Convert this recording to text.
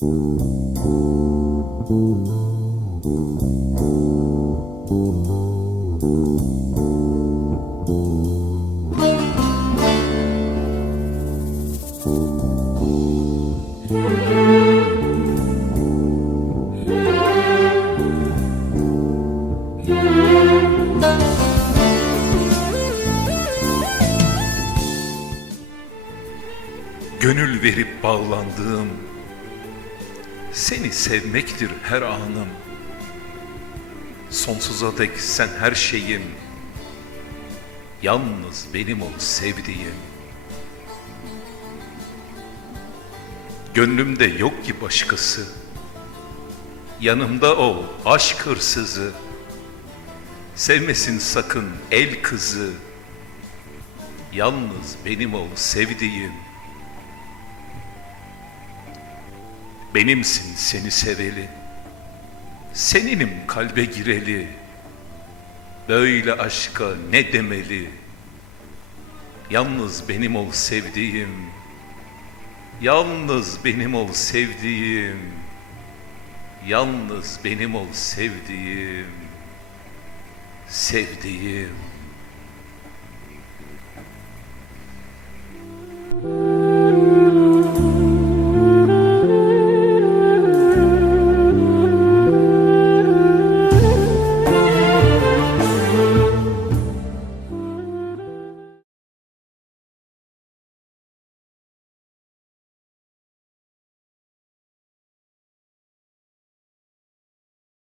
Gönül verip bağlandığım Seni sevmektir her anım. Sonsuza dek sen her şeyim. Yalnız benim ol sevdiğim. Gönlümde yok ki başkası. Yanımda ol aşk hırsızı. Sevmesin sakın el kızı. Yalnız benim ol sevdiğim Benimsin seni seveli. Seninim kalbe gireli. Böyle aşka ne demeli? Yalnız benim ol sevdiğim. Yalnız benim ol sevdiğim. Yalnız benim ol sevdiğim. Sevdiğim